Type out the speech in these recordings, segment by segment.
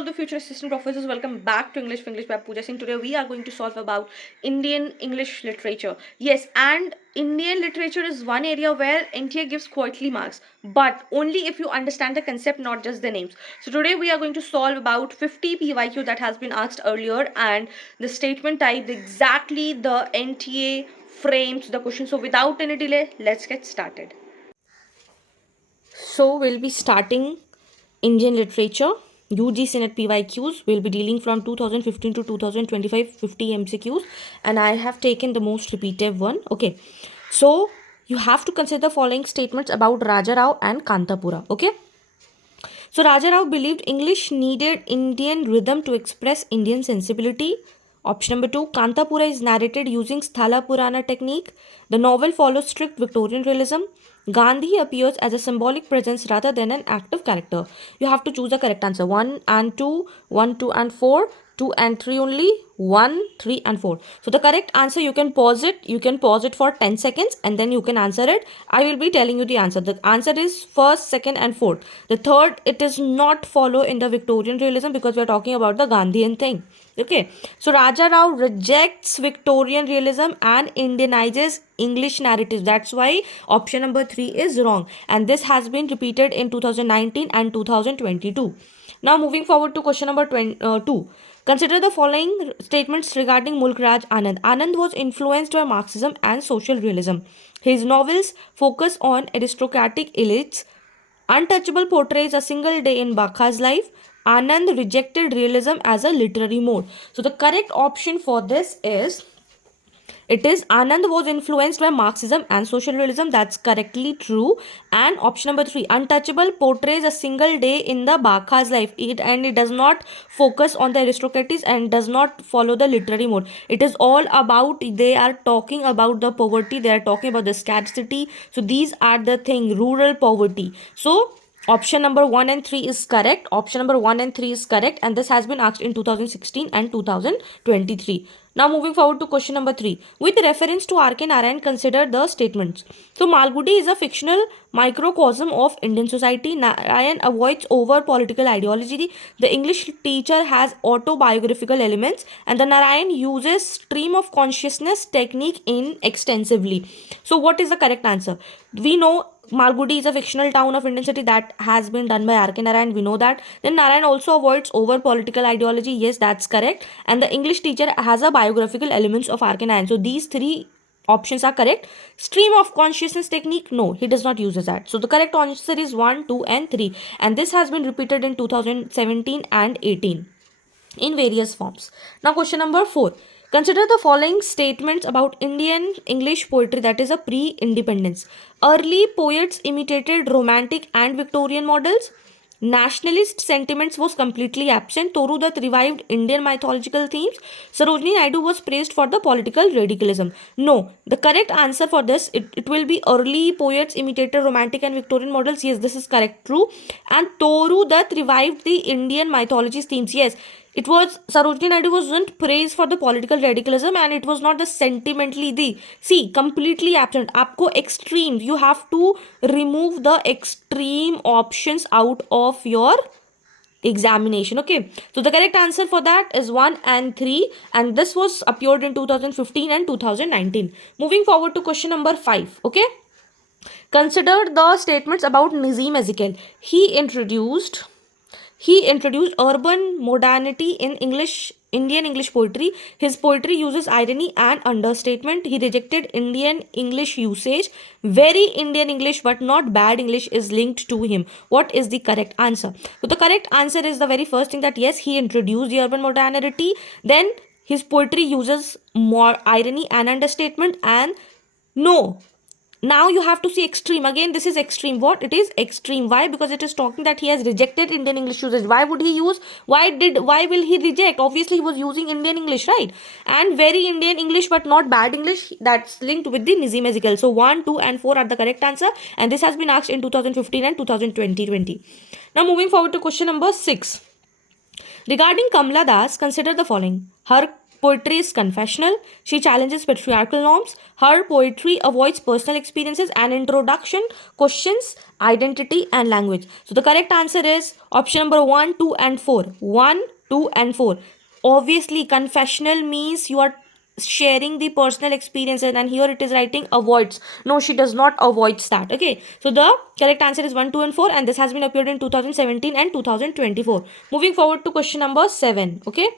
all the future assistant professors, welcome back to English for English by Pooja Singh. Today we are going to solve about Indian English literature. Yes, and Indian literature is one area where NTA gives quarterly marks, but only if you understand the concept, not just the names. So today we are going to solve about 50 PYQ that has been asked earlier, and the statement type, exactly the NTA frames the question. So without any delay, let's get started. So we'll be starting Indian literature. UG Senate PYQs will be dealing from 2015 to 2025 50 MCQs, and I have taken the most repetitive one. Okay, so you have to consider the following statements about Raja Rao and Kantapura. Okay, so Raja Rao believed English needed Indian rhythm to express Indian sensibility. Option number 2, Kantapura is narrated using Sthala Purana technique. The novel follows strict Victorian realism. Gandhi appears as a symbolic presence rather than an active character. You have to choose the correct answer. 1 and 2, 1, 2 and 4, 2 and 3 only, 1, 3 and 4. So the correct answer, you can pause it. You can pause it for 10 seconds and then you can answer it. I will be telling you the answer. The answer is first, second and fourth. The third, it is not follow in the Victorian realism because we are talking about the Gandhian thing. Okay, so Raja Rao rejects Victorian realism and Indianizes English narratives. That's why option number 3 is wrong, and this has been repeated in 2019 and 2022. Now moving forward to question number 2. Consider the following statements regarding Mulk Raj Anand. Anand was influenced by Marxism and social realism. His novels focus on aristocratic elites. Untouchable portrays a single day in Bakha's life. Anand rejected realism as a literary mode. So the correct option for this is, it is Anand was influenced by Marxism and social realism. That's correctly true. And option number 3, Untouchable portrays a single day in the Bakha's life. It does not focus on the aristocracies and does not follow the literary mode. It is all about, they are talking about the poverty, they are talking about the scarcity. So these are the thing, rural poverty. So option number 1 and 3 is correct. Option number 1 and 3 is correct, and this has been asked in 2016 and 2023. Now moving forward to question number 3. With reference to R.K. Narayan, consider the statements. So Malgudi is a fictional microcosm of Indian society. Narayan avoids over political ideology. The English teacher has autobiographical elements, and the Narayan uses stream of consciousness technique in extensively. So what is the correct answer? We know Malgudi is a fictional town of Indian city that has been done by R.K. Narayan. We know that. Then Narayan also avoids over political ideology. Yes, that's correct. And the English teacher has a biographical elements of R.K. Narayan. So these 3 options are correct. Stream of consciousness technique, no, he does not use that. So the correct answer is 1, 2 and 3. And this has been repeated in 2017 and 18 in various forms. Now question number 4. Consider the following statements about Indian English poetry that is a pre-independence. Early poets imitated romantic and Victorian models. Nationalist sentiments was completely absent. Toru Dutt revived Indian mythological themes. Sarojini Naidu was praised for the political radicalism. No, the correct answer for this, it will be early poets imitated romantic and Victorian models. Yes, this is correct, true. And Toru Dutt revived the Indian mythology themes. Yes, it was, Sarojini Naidu wasn't praised for the political radicalism, and it was not the sentimentally the, see, completely absent. Aapko extremes, you have to remove the extreme options out of your examination. Okay, so the correct answer for that is 1 and 3, and this was appeared in 2015 and 2019. Moving forward to question number 5. Okay, consider the statements about Nazim Ezekiel. He introduced urban modernity in Indian English poetry. His poetry uses irony and understatement. He rejected Indian English usage. Very Indian English but not bad English is linked to him. What is the correct answer? So the correct answer is the very first thing, that yes, he introduced the urban modernity. Then his poetry uses more irony and understatement, and no, now you have to see extreme. Again, this is extreme. What it is? Extreme. Why? Because it is talking that he has rejected Indian English usage. Why would he use? Why will he reject? Obviously he was using Indian English, right? And very Indian English but not bad English, that's linked with the Nazim Ezekiel. So 1, 2 and 4 are the correct answer, and this has been asked in 2015 and 2020. Now moving forward to question number 6. Regarding Kamala Das, consider the following. Her poetry is confessional. She challenges patriarchal norms. Her poetry avoids personal experiences and introduction questions identity and language. So the correct answer is option number 1, 2, and 4. 1, 2, and 4. Obviously, confessional means you are sharing the personal experiences, and here it is writing avoids. No, she does not avoids that. Okay, so the correct answer is 1, 2, and 4, and this has been appeared in 2017 and 2024. Moving forward to question number 7. Okay,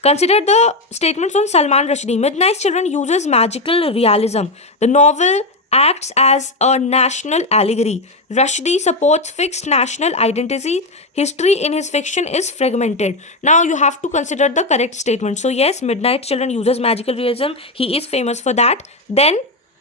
consider the statements on Salman Rushdie. Midnight Children uses magical realism. The novel acts as a national allegory. Rushdie supports fixed national identity. History in his fiction is fragmented. Now you have to consider the correct statement. So yes, Midnight Children uses magical realism. He is famous for that. Then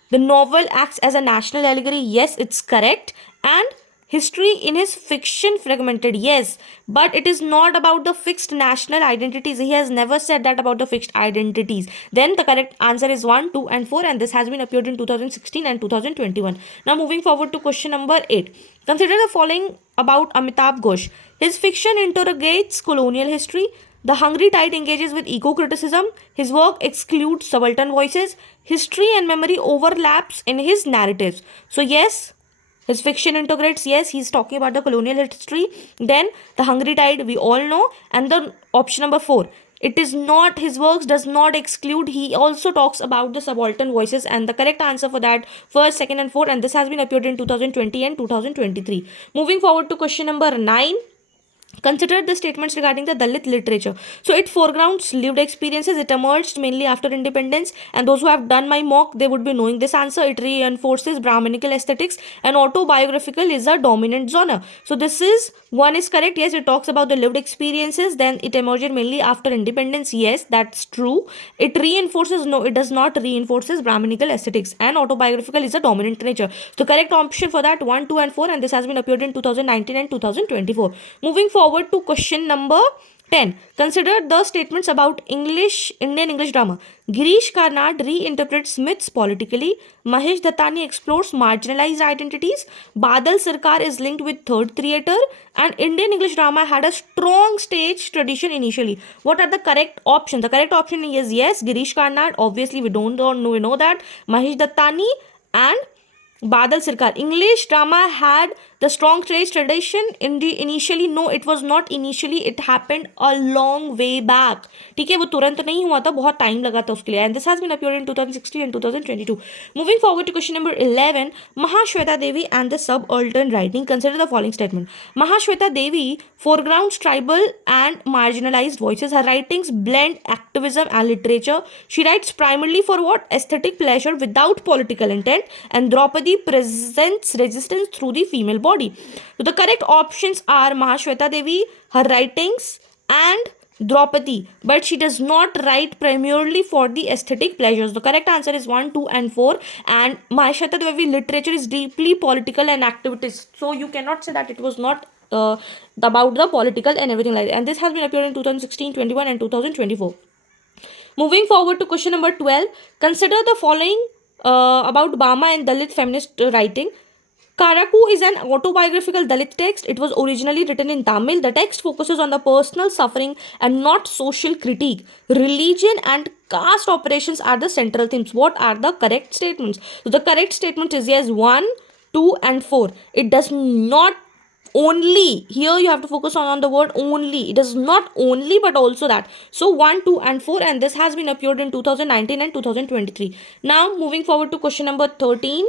the novel acts as a national allegory. Yes, it's correct. And history in his fiction fragmented. Yes, but it is not about the fixed national identities. He has never said that about the fixed identities. Then the correct answer is 1, 2, and 4, and this has been appeared in 2016 and 2021. Now moving forward to question number 8. Consider the following about Amitabh Ghosh. His fiction interrogates colonial history. The Hungry Tide engages with eco-criticism. His work excludes subaltern voices. History and memory overlaps in his narratives. So yes, his fiction integrates. Yes, he's talking about the colonial history. Then the Hungry Tide, we all know. And the option number 4. It is not, his works does not exclude. He also talks about the subaltern voices. And the correct answer for that, first, second, and 4. And this has been appeared in 2020 and 2023. Moving forward to question number 9. Consider the statements regarding the Dalit literature. So it foregrounds lived experiences. It emerged mainly after independence, and those who have done my mock, they would be knowing this answer. It reinforces Brahminical aesthetics, and autobiographical is a dominant genre. So this is, one is correct. Yes, it talks about the lived experiences. Then it emerged mainly after independence. Yes, that's true. It reinforces, no, it does not reinforces Brahminical aesthetics, and autobiographical is a dominant nature. So correct option for that, 1, 2, and 4, and this has been appeared in 2019 and 2024. Moving forward to question number 10. Consider the statements about Indian English drama. Girish Karnad reinterprets myths politically. Mahesh Dattani explores marginalized identities. Badal Sarkar is linked with third theatre. And Indian English drama had a strong stage tradition initially. What are the correct options? The correct option is yes, Girish Karnad. Obviously, we know that. Mahesh Dattani and Badal Sarkar. English drama had the strong stage tradition in the initially. No, it was not initially. It happened a long way back. ठीक है, वो तुरंत नहीं हुआ था, बहुत time लगा था उसके लिए. And this has been appeared in 2016 and 2022. Moving forward to question number 11. Mahashweta Devi and the subaltern writing. Consider the following statement. Mahashweta Devi foregrounds tribal and marginalized voices. Her writings blend activism and literature. She writes primarily for what? Aesthetic pleasure without political intent. And Draupadi presents resistance through the female body. So the correct options are Mahashweta Devi, her writings, and Draupadi, but she does not write primarily for the aesthetic pleasures. The correct answer is 1, 2, and 4. And Mahashweta Devi literature is deeply political and activist. So you cannot say that it was not about the political and everything like that. And this has been appeared in 2016, 21, and 2024. Moving forward to question number 12. Consider the following about Bama and Dalit feminist writing. Karaku is an autobiographical Dalit text. It was originally written in Tamil. The text focuses on the personal suffering and not social critique. Religion and caste operations are the central themes. What are the correct statements? So the correct statement is yes, 1, 2, and 4. It does not only, here you have to focus on the word only. It is not only but also that. So 1, 2, and 4, and this has been appeared in 2019 and 2023. Now moving forward to question number 13.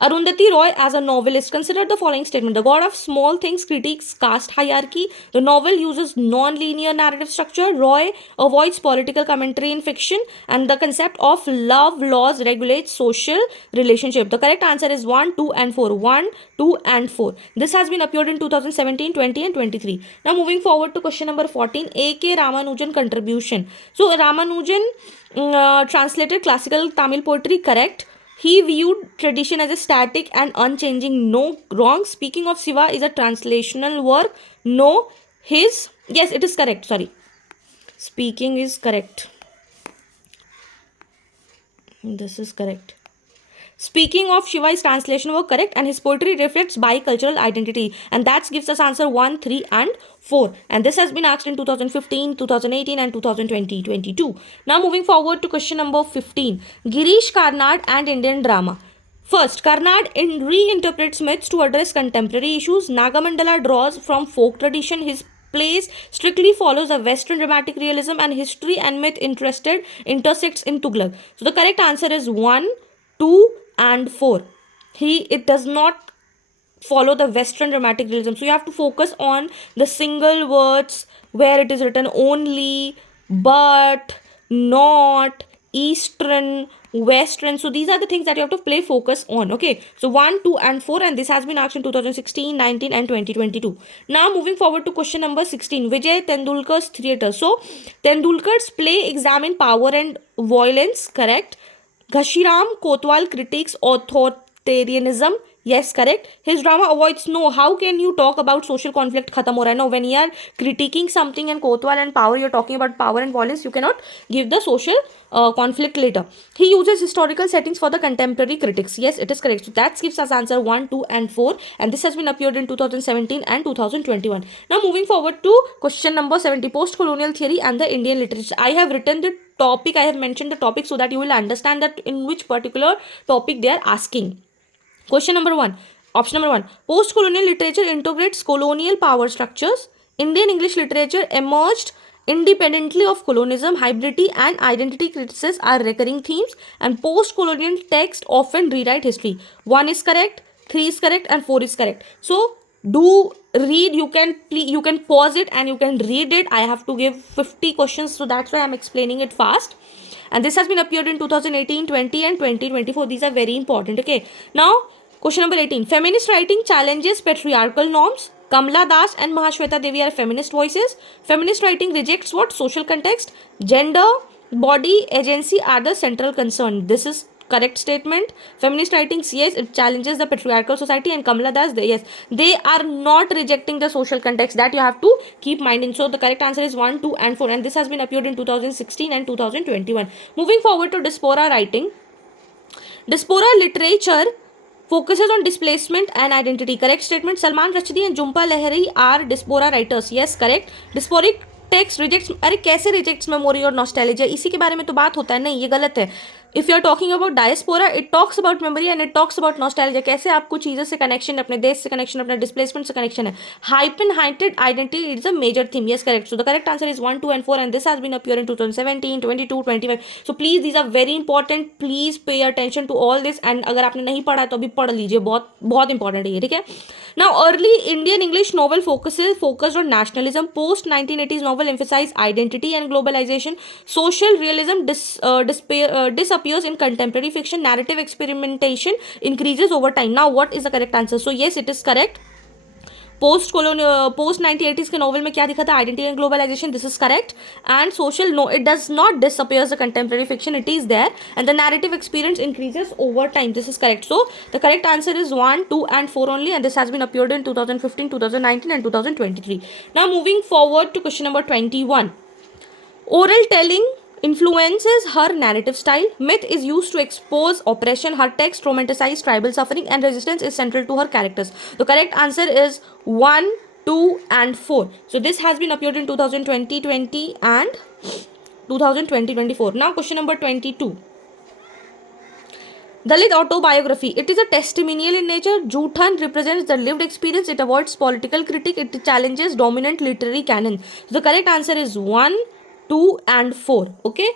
Arundhati Roy as a novelist. Consider the following statement. The God of Small Things critiques caste hierarchy. The novel uses non-linear narrative structure. Roy avoids political commentary in fiction. And the concept of love laws regulates social relationship. The correct answer is 1, 2, and 4. 1, 2, and 4. This has been appeared in 2017, 20, and 23. Now moving forward to question number 14. A.K. Ramanujan contribution. So Ramanujan translated classical Tamil poetry, correct. He viewed tradition as a static and unchanging. No, wrong. Speaking of Shiva is a translational work. No, yes, it is correct. Sorry. Speaking is correct. This is correct. Speaking of Shiva, his translation were correct and his poetry reflects bicultural identity, and that gives us answer 1, 3 and 4. And this has been asked in 2015, 2018 and 2020-22. Now moving forward to question number 15. Girish Karnad and Indian drama. First, Karnad reinterprets myths to address contemporary issues. Nagamandala draws from folk tradition. His plays strictly follows a Western dramatic realism, and history and myth interested intersects in Tughlaq. So the correct answer is 1, 2 and 4. It does not follow the Western dramatic realism. So you have to focus on the single words where it is written only, but, not, Eastern, Western. So these are the things that you have to play focus on. Okay. So 1, 2 and 4, and this has been asked in 2016, 19 and 2022. Now moving forward to question number 16. Vijay Tendulkar's theatre. So Tendulkar's play examine power and violence. Correct. Ghashiram Kotwal critiques authoritarianism. Yes, correct. His drama avoids no. How can you talk about social conflict? Khatam ho raha hai. No, when you are critiquing something and Kotwal and power, you're talking about power and violence. You cannot give the social conflict later. He uses historical settings for the contemporary critics. Yes, it is correct. So that gives us answer 1, 2 and 4. And this has been appeared in 2017 and 2021. Now moving forward to question number 70. Post-colonial theory and the Indian literature. I have written the topic. I have mentioned the topic so that you will understand that in which particular topic they are asking. Question number 1. Option number 1. Post-colonial literature integrates colonial power structures. Indian English literature emerged independently of colonialism. Hybridity and identity criticism are recurring themes, and post-colonial texts often rewrite history. 1 is correct, 3 is correct and 4 is correct. So do read. You can pause it and you can read it. I have to give 50 questions, so that's why I'm explaining it fast. And this has been appeared in 2018, 20 and 2024. These are very important. Okay. Now, question number 18. Feminist writing challenges patriarchal norms. Kamla Das and Mahashweta Devi are feminist voices. Feminist writing rejects what? Social context. Gender, body, agency are the central concern. This is correct statement. Feminist writings, yes, it challenges the patriarchal society, and Kamala Das, yes, they are not rejecting the social context. That you have to keep minding. So the correct answer is 1, 2 and 4, and this has been appeared in 2016 and 2021. Moving forward to diaspora writing. Diaspora literature focuses on displacement and identity. Correct statement. Salman Rushdie and Jhumpa Lahiri are diaspora writers. Yes, correct. Diasporic text rejects. अरे कैसे rejects memory और nostalgia? इसी के बारे में तो बात होता है. नहीं, ये गलत है. If you are talking about diaspora, it talks about memory and it talks about nostalgia. कैसे आपको चीज़ों से कनेक्शन, अपने देश से कनेक्शन, अपने डिस्प्लेसमेंट से कनेक्शन है. Hyphenated identity is a major theme. Yes, correct. So the correct answer is 1, 2 and 4, and this has been appeared in 2017, 22, 25. So please, these are very important. Please pay attention to all this. And अगर आपने नहीं पढ़ा है तो अभी पढ़ लीजिए. बहुत बहुत इंपॉर्टेंट है ये. ठीक है. Now, early Indian English novel focused on nationalism. Post 1980s novel emphasize identity and globalization. Social realism disappears in contemporary fiction. Narrative experimentation increases over time. Now, what is the correct answer? So yes, it is correct. Post 1980s के novel में क्या दिखा था? Identity and globalisation. This is correct. And social, no, it does not disappears the contemporary fiction. It is there and the narrative experience increases over time. This is correct. So the correct answer is 1, 2 and 4 only, and this has been appeared in 2015, 2019 and 2023. Now moving forward to question number 21. Oral telling influences her narrative style. Myth is used to expose oppression. Her text romanticize tribal suffering, and resistance is central to her characters. The correct answer is 1, 2 and 4. So this has been appeared in 2020 and 2024. Now question number 22. Dalit autobiography. It is a testimonial in nature. Juthan represents the lived experience. It avoids political critique. It challenges dominant literary canon. So the correct answer is 1, 2 and 4. Okay,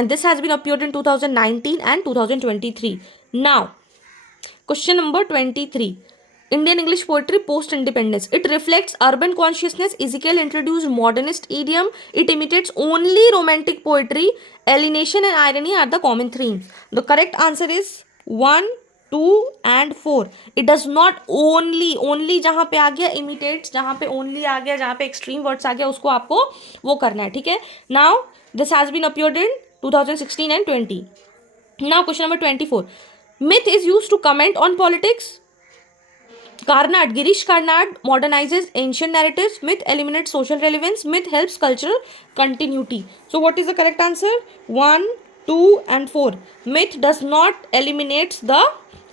and this has been appeared in 2019 and 2023. Now question number 23. Indian English poetry post independence. It reflects urban consciousness. Ezekiel introduced modernist idiom. It imitates only romantic poetry. Alienation and irony are the common themes. The correct answer is 1, 2 and 4. It does not only जहाँ पे आ गया imitates, जहाँ पे only आ गया, जहाँ पे extreme words आ गया, उसको आपको वो करना है. ठीक है. Now this has been appeared in 2016 and 20. Now question number 24. Myth is used to comment on politics. Girish Karnad modernizes ancient narratives. Myth eliminates social relevance. Myth helps cultural continuity. So what is the correct answer? 1, 2 and 4. Myth does not eliminate the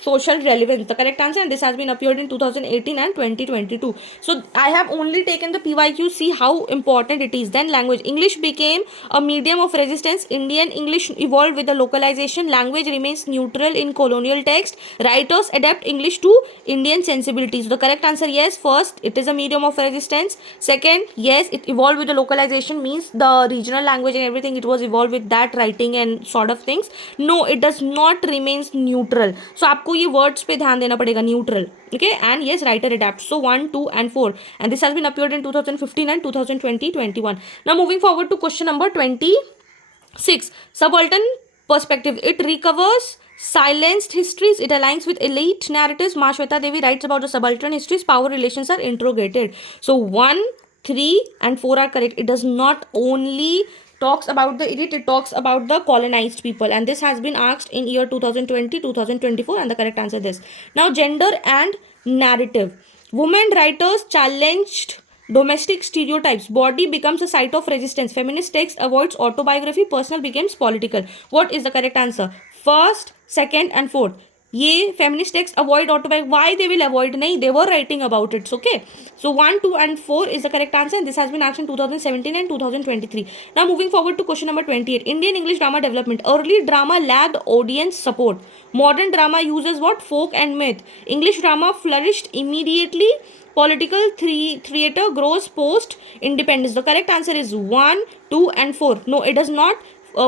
social relevance, the correct answer, and this has been appeared in 2018 and 2022. So I have only taken the PYQ, see how important it is. Then language, English became a medium of resistance. Indian English evolved with the localization. Language remains neutral in colonial text. Writers adapt English to Indian sensibilities. The correct answer, yes. First, it is a medium of resistance. Second, yes, it evolved with the localization, means the regional language and everything, it was evolved with that writing and sort of things. No, it does not remains neutral. So आपको ये words पे ध्यान देना पड़ेगा, neutral. Okay, and yes, writer adapts. So 1, 2 and 4, and this has been appeared in 2015 and 2020, 21. Now moving forward to question number 26. Subaltern perspective, it recovers silenced histories, it aligns with elite narratives. Mahashweta Devi writes about the subaltern histories, power relations are interrogated. So 1, 3 and 4 are correct. It does not only talks about the elite, it talks about the colonized people, and this has been asked in year 2020, 2024, and the correct answer is this. Now gender and narrative, women writers challenged domestic stereotypes, body becomes a site of resistance, feminist text avoids autobiography, personal becomes political. What is the correct answer? First, second and fourth. ये feminist text avoid autobiography, why they will avoid? नहीं, they were writing about it. Okay, so 1, 2 and 4 is the correct answer, and this has been asked in 2017 and 2023. Now moving forward to question number 28. Indian English drama development, early drama lacked audience support, modern drama uses what? Folk and myth. English drama flourished immediately, political theater grows post independence. The correct answer is 1, 2 and 4. No, it does not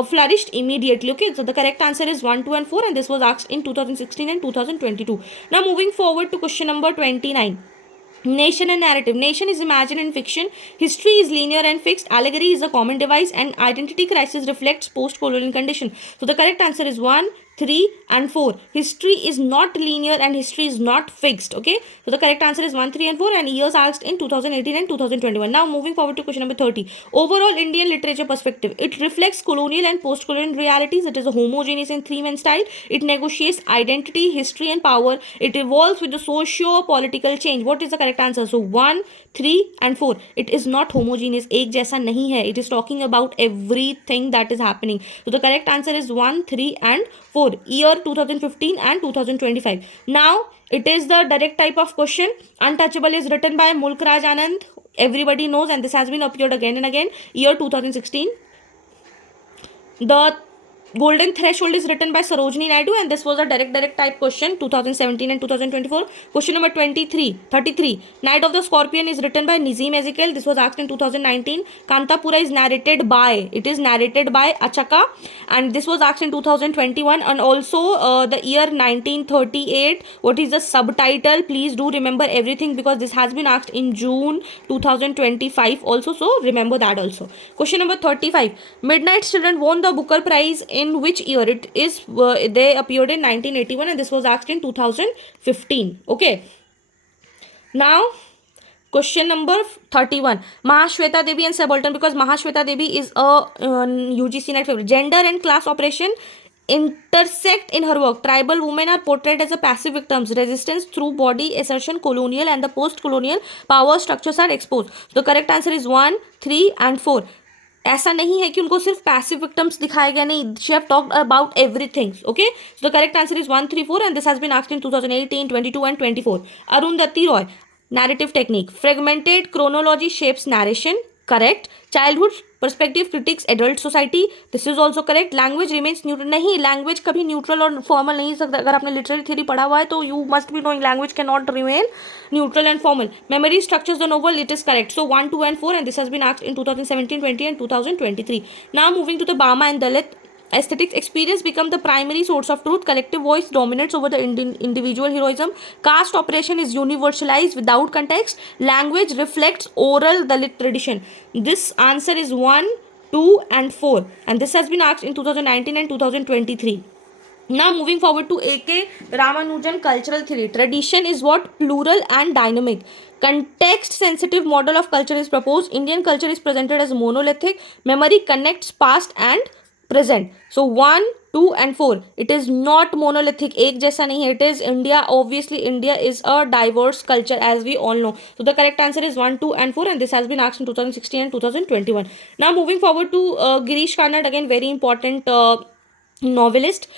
flourished immediately. Okay, so the correct answer is 1, 2 and 4, and this was asked in 2016 and 2022. Now moving forward to question number 29. Nation and narrative. Nation is imagined in fiction, history is linear and fixed, allegory is a common device, and identity crisis reflects post-colonial condition. So the correct answer is 1, 3 and 4. History is not linear and history is not fixed. Okay, so the correct answer is 1, 3 and 4, and years asked in 2018 and 2021. Now moving forward to question number 30. Overall Indian literature perspective, it reflects colonial and post-colonial realities. It is a homogeneous in theme and style. It negotiates identity, history and power. It evolves with the socio-political change. What is the correct answer? So 1, 3 and 4. It is not homogeneous, एक जैसा नहीं है. It is talking about everything that is happening. So the correct answer is 1, 3 and 4. Year 2015 and 2025. Now it is the direct type of question. Untouchable is written by Mulk Raj Anand. Everybody knows, and this has been appeared again and again. Year 2016. The Golden Threshold is written by Sarojini Naidu, and this was a direct type question, 2017 and 2024. Question number 33. Night of the Scorpion is written by Nizim Ezekiel. This was asked in 2019. Kantapura is narrated by Achaka, and this was asked in 2021. And also the year 1938. What is the subtitle? Please do remember everything, because this has been asked in June 2025 also, so remember that also. Question number 35. Midnight Children won the Booker Prize in which year? It is they appeared in 1981, and this was asked in 2015. Okay, now question number 31. Mahashweta Devi and Subaltern, because Mahashweta Devi is a UGC net favorite. Gender and class operation intersect in her work. Tribal women are portrayed as a passive victims. Resistance through body assertion, colonial and the post-colonial power structures are exposed. So the correct answer is 1, 3 and 4. ऐसा नहीं है कि उनको सिर्फ passive victims दिखाए गए, नहीं, she have talked about everything. Okay, so the correct answer is 1, 3, 4, and this has been asked in 2018, 22 and 24. Arundhati Roy, narrative technique. Fragmented chronology shapes narration. Correct. Childhood perspective critiques adult society. This is also correct. Language remains neutral. नहीं, language कभी neutral और formal नहीं सकता. अगर आपने literary theory पढ़ा हुआ है तो you must be knowing language cannot remain neutral and formal. Memory structures the novel. It is correct. So 1, 2 and 4, and this has been asked in 2017, 20 and 2023. Now moving to the Bama and Dalit. Aesthetics experience become the primary source of truth. Collective voice dominates over the individual heroism. Caste operation is universalized without context. Language reflects oral Dalit tradition. This answer is 1, 2 and 4, and this has been asked in 2019 and 2023. Now moving forward to A.K. Ramanujan cultural theory. Tradition is what? Plural and dynamic. Context sensitive model of culture is proposed. Indian culture is presented as monolithic. Memory connects past and present. So 1, 2 and 4. It is not monolithic. एक जैसा नहीं है. It is India. Obviously India is a diverse culture, as we all know. So the correct answer is 1, 2 and 4, and this has been asked in 2016 and 2021. Now moving forward to Girish Karnad, again very important novelist.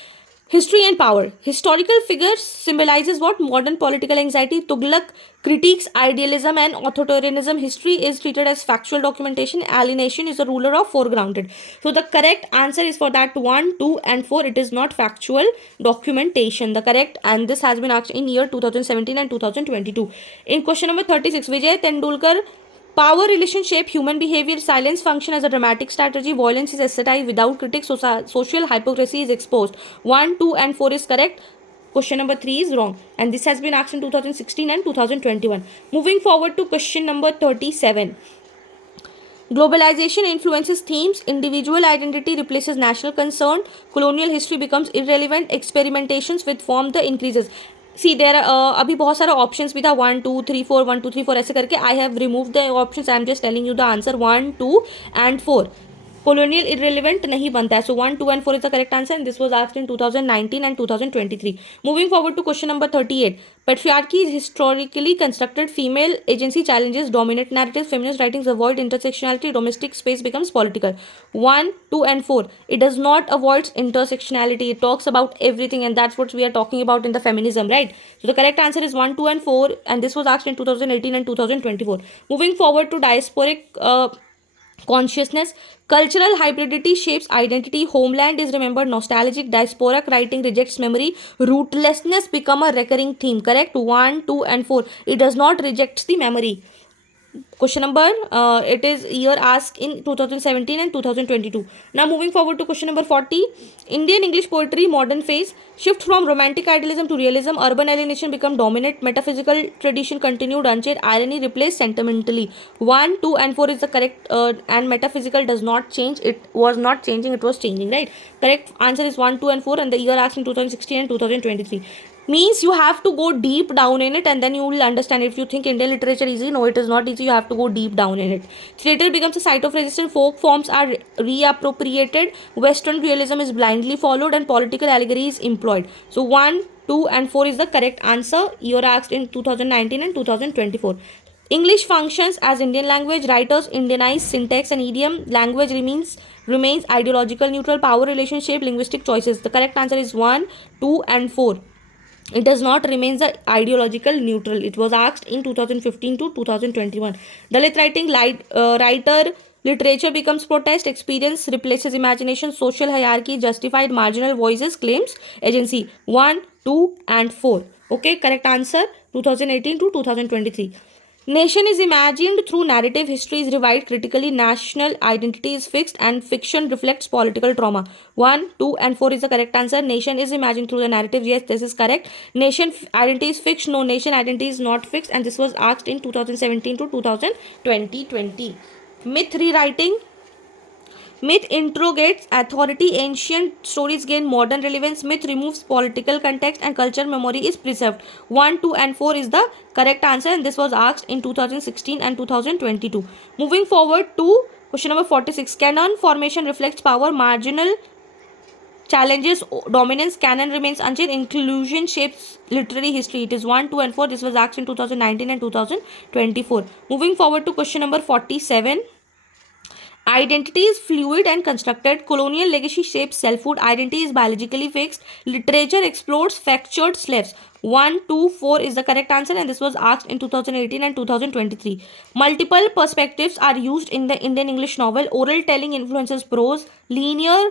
History and power. Historical figures symbolizes what? Modern political anxiety. Tughlaq critiques idealism and authoritarianism. History is treated as factual documentation. Alienation is the ruler of foregrounded. So the correct answer is for that 1, 2 and 4. It is not factual documentation. The correct, and this has been asked in year 2017 and 2022. In question number 36, Vijay Tendulkar. Power relations shape human behavior. Silence function as a dramatic strategy. Violence is aestheticized without critics. Social hypocrisy is exposed. 1, 2 and 4 is correct. Question number 3 is wrong. And this has been asked in 2016 and 2021. Moving forward to question number 37. Globalization influences themes. Individual identity replaces national concern. Colonial history becomes irrelevant. Experimentations with form the increases. सी देर अभी बहुत सारे options भी था 1 2 3 4 1 2 3 4 ऐसे करके. I have remove the options. I am just telling you the answer 1 2 and 4. Colonial irrelevant नहीं बनता है. So 1 2 and 4 is the correct answer, and this was asked in 2019 and 2023. Moving forward to question number 38. Patriarchy is historically constructed. Female agency challenges dominant narratives. Feminist writings avoid intersectionality. Domestic space becomes political. 1 2 and 4. It does not avoid intersectionality. It talks about everything, and that's what we are talking about in the feminism, right? So the correct answer is 1 2 and 4, and this was asked in 2018 and 2024. Moving forward to diasporic consciousness. Cultural hybridity shapes identity. Homeland is remembered. Nostalgic. Diasporic writing rejects memory. Rootlessness become a recurring theme. Correct. 1 2 and 4. It does not reject the memory. Question number, it is year asked in 2017 and 2022. Now moving forward to question number 40. Indian English poetry modern phase. Shift from romantic idealism to realism. Urban alienation become dominant. Metaphysical tradition continued unchanged. Irony replaced sentimentally. 1 2 and 4 is the correct, and metaphysical does not change. It was not changing, it was changing, right? Correct answer is 1 2 and 4, and the year asked in 2016 and 2023. Means you have to go deep down in it, and then you will understand. If you think Indian literature is easy, no, it is not easy. You have to go deep down in it. Theatre becomes a site of resistance. Folk forms are reappropriated. Western realism is blindly followed, and political allegory is employed. So 1 2 and 4 is the correct answer. You are asked in 2019 and 2024. English functions as Indian language. Writers Indianize syntax and idiom. Language remains ideological neutral. Power relationship linguistic choices. The correct answer is 1 2 and 4. It does not remain the ideological neutral. It was asked in 2015 to 2021. Dalit writing, writer literature becomes protest. Experience replaces imagination. Social hierarchy justified. Marginal voices claims agency. 1 2 and 4. Okay, correct answer 2018 to 2023. Nation is imagined through narrative. History is revived critically. National identity is fixed, and fiction reflects political trauma. 1 2 and 4 is the correct answer. Nation is imagined through the narrative. Yes, this is correct. Nation identity is fixed. No, nation identity is not fixed, and this was asked in 2017 to 2020. Myth rewriting. Myth interrogates authority. Ancient stories gain modern relevance. Myth removes political context, and culture memory is preserved. 1 2 and 4 is the correct answer, and this was asked in 2016 and 2022. Moving forward to question number 46. Canon formation reflects power. Marginal challenges dominance. Canon remains unchanged. Inclusion shapes literary history. It is 1 2 and 4. This was asked in 2019 and 2024. Moving forward to question number 47. Identity is fluid and constructed. Colonial legacy shapes selfhood. Identity is biologically fixed. Literature explores fractured slaves. 1 2 4 is the correct answer, and this was asked in 2018 and 2023. Multiple perspectives are used in the Indian English novel. Oral telling influences prose. Linear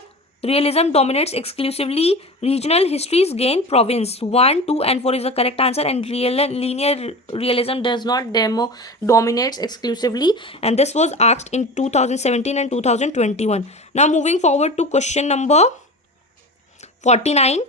realism dominates exclusively. Regional histories gain province. 1 2 and 4 is the correct answer, and linear realism does not dominates exclusively, and this was asked in 2017 and 2021. Now moving forward to question number 49.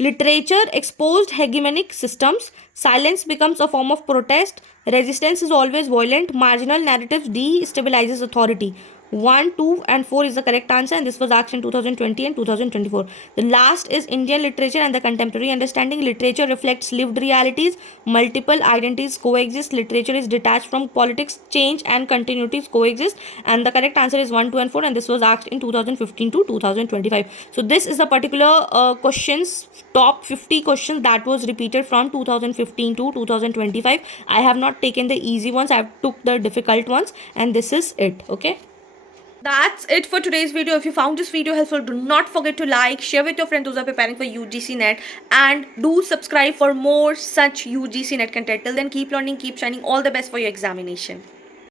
Literature exposed hegemonic systems. Silence becomes a form of protest. Resistance is always violent. Marginal narratives destabilizes authority. 1 2 and 4 is the correct answer, and this was asked in 2020 and 2024. The last is Indian literature and the contemporary understanding. Literature reflects lived realities. Multiple identities coexist. Literature is detached from politics. Change and continuities coexist, and the correct answer is 1 2 and 4, and this was asked in 2015 to 2025. So this is the particular questions, top 50 questions that was repeated from 2015 to 2025. I have not taken the easy ones. I have took the difficult ones, and this is it. Okay. That's it for today's video. If you found this video helpful, do not forget to like, share with your friends those are preparing for UGC NET, and do subscribe for more such UGC NET content. Till then, keep learning, keep shining. All the best for your examination.